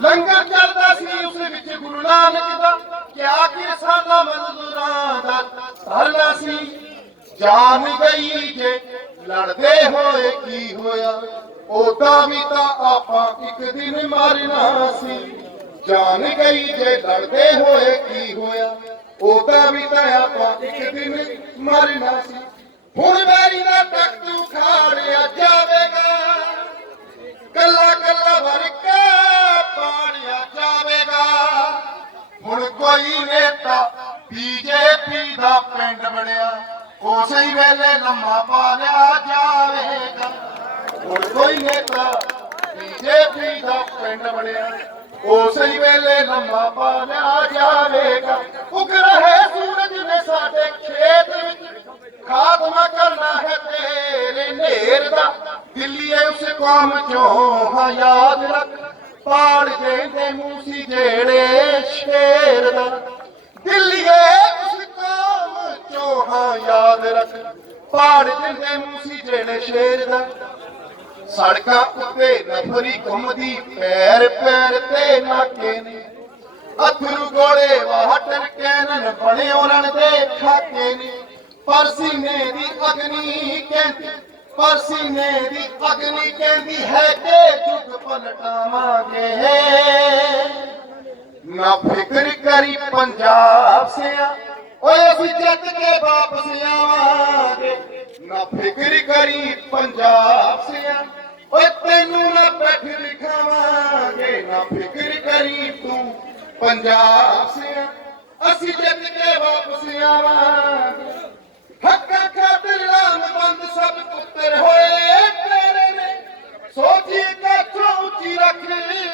ਲੰਗਰ ਚੱਲਦਾ ਸੀ, ਉਸ ਵਿੱਚ ਗੁਰੂ ਨਾਨਕ ਦਾ। ਕਿਆ ਕਿਰਸਾਨਾ ਮਜ਼ਦੂਰਾਂ ਦਾ ਧਰਨਾ ਸੀ। ਜਾਨ ਗਈ ਜੇ ਲੜਦੇ ਹੋਏ ਕੀ ਹੋਇਆ? ਉਹਦਾ ਵੀ ਤਾਂ ਆਪਾਂ ਇੱਕ ਦਿਨ ਮਰਨਾ ਸੀ। ਜਾਨ ਗਈ ਜੇ ਲੜਦੇ ਹੋਏ ਕੀ ਹੋਇਆ? ਉਹਦਾ ਵੀ ਤਾਂ ਆਪਾਂ ਇੱਕ ਦਿਨ ਮਰਨਾ ਸੀ। ਹੁਣ ਮੇਰੀ ਬੀਜੇਪੀ ਦਾ ਪਿੰਡ ਬਣਿਆ, ਉਸੇ ਹੀ ਵੇਲੇ ਲੰਮਾ ਪਾ ਲਿਆ ਜਾਵੇਗਾ। ਹੁਣ ਕੋਈ ਨੇਤਾ ਬੀਜੇਪੀ ਦਾ ਪਿੰਡ ਬਣਿਆ, ਉਸੇ ਹੀ ਵੇਲੇ ਲੰਮਾ ਪਾ ਲਿਆ ਜਾਵੇਗਾ। ਉਗ ਰਹੇ ਸੂਰਜ ਨੇ ਸਾਡੇ ਖੇਤ ਵਿੱਚ, ਖਾਤਮਾ ਕਰਨਾ ਹੈ ਤੇਰੇ ਨੇਰ ਦਾ। ਦਿੱਲੀਏ ਉਸ ਕੌਮ ਚੋਂ ਹਾਂ, ਯਾਦ ਰੱਖ, ਪਾੜ ਜਾਂਦੇ ਮੂਸੀ ਜਿਹੜੇ ਸ਼ੇਰ ਦਾ। ਦਿੱਲੀਏ ਉਸ ਕੌਮ ਯਾਦ ਰੱਖ। ਪਾੜ ਜਾਂਦੇ ਮੂਸੀ ਜਿਹੜੇ ਸ਼ੇਰ ਦਾ। ਸੜਕਾਂ ਉੱਤੇ ਨਫਰੀ ਘੁੰਮਦੀ, ਪੈਰ ਪੈਰ ਤੇ ਨਾਕੇ ਨੇ। ਅਥਰੂ ਗੋਲੇ ਵਾਟਰ ਕੈਨਨ ਬਣੇ ਉਹਨਾਂ ਦੇ ਖਾਕੇ ਨੇ। ਪਰ ਸੀਨੇ ਦੀ ਅਗਨੀ ਕਹਿੰਦੀ, ਪਰ ਸੀਨੇ ਦੀ ਅਗਨੀ ਕਹਿੰਦੀ ਹੈ ਕਿ ਜੁਗ ਪਲਟਾਵਾਂਗੇ। ਨਾ ਫਿਕਰ ਕਰੀ ਪੰਜਾਬ ਸਿਆ। ਓਏ ਅਸੀਂ ਜਿੱਤ ਕੇ ਵਾਪਸ ਆਵਾਂਗੇ ਨਾ ਫਿਕਰ ਕਰੀ ਪੰਜਾਬ ਸਿਆ। ਓਏ ਤੈਨੂੰ ਨਾ ਬੈਠ ਲਿਖਾਵਾਂਗੇ। ਨਾ ਫਿਕਰ ਕਰੀ ਤੂੰ ਪੰਜਾਬ ਸਿਆ। ਅਸੀਂ ਜਿੱਤ ਕੇ ਵਾਪਸ ਆਵਾਂਗੇ ਹੱਕਾਂ ਖਾਤਰ ਰਾਮ ਬੰਦ ਸਭ ਪੁੱਤਰ ਹੋਏ ਤੇਰੇ ਨੇ। ਸੋਚੀ ਕਿ ਉੱਚੀ ਰੱਖ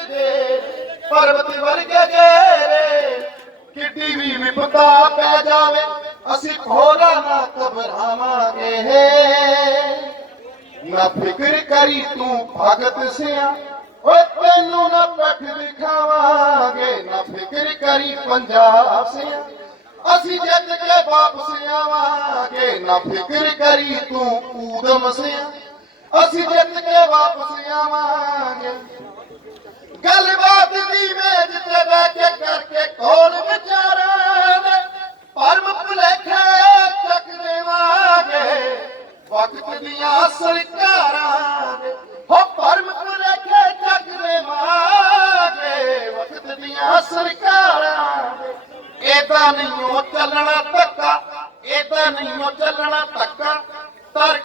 ਦੇ। ਪਰਬਤ ਵਰਗੇ ਜੇਰੇ ਕਿੱਡੀ ਵੀ ਵਿਪਤਾ ਪੈ ਜਾਵੇ, ਅਸੀਂ ਖੋਰਾ ਨਾ ਘਬਰਾਵਾਂਗੇ। ਨਾ ਫਿਕਰ ਕਰੀ ਤੂੰ ਭਗਤ ਸਿਆ, ਓਏ ਤੈਨੂੰ ਨਾ ਪੱਖ ਦਿਖਾਵਾਂਗੇ। ਨਾ ਫਿਕਰ ਕਰੀ ਪੰਜਾਬ ਸਿਆ, ਅਸੀਂ ਜਿੱਤ ਕੇ ਵਾਪਸ ਆਵਾਂਗੇ ਨਾ ਫਿਕਰ ਕਰੀ ਤੂੰ ਊਦਮ ਸਿਆ, ਅਸੀਂ ਜਿੱਤ ਕੇ ਵਾਪਸ ਵਕਤ ਦੀਆਂ ਸਰਕਾਰਾਂ ਦੇ ਹੋ ਪਰਮ ਭੁਲੇਖੇ ਚੱਕ ਦੇਵਾਂਗੇ ਵਕਤ ਦੀਆਂ ਸਰਕਾਰਾਂ ਦੇ ਇਹਦਾ ਨਹੀਂ ਉਹ ਚੱਲਣਾ ਧੱਕਾ ਇਹਦਾ ਨਹੀਂ ਉਹ ਚੱਲਣਾ ਧੱਕਾ। ਤਰ